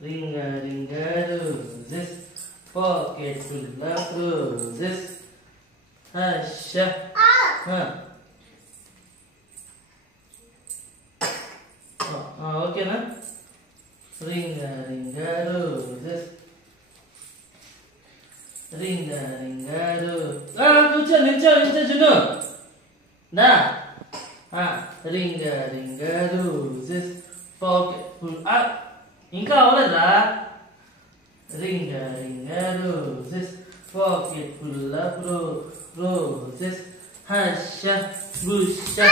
Ringa ringa roses, pocket full of roses. Hasha. Okay na? Ringa ringa roses. Ringa ringa roses. నిల్చో జున్ను. నా. Ringa ringa roses, pocket full. ఇంకా అవ్వలేదా? Ringa ringa roses, pocket full of roses. Hasha, busha,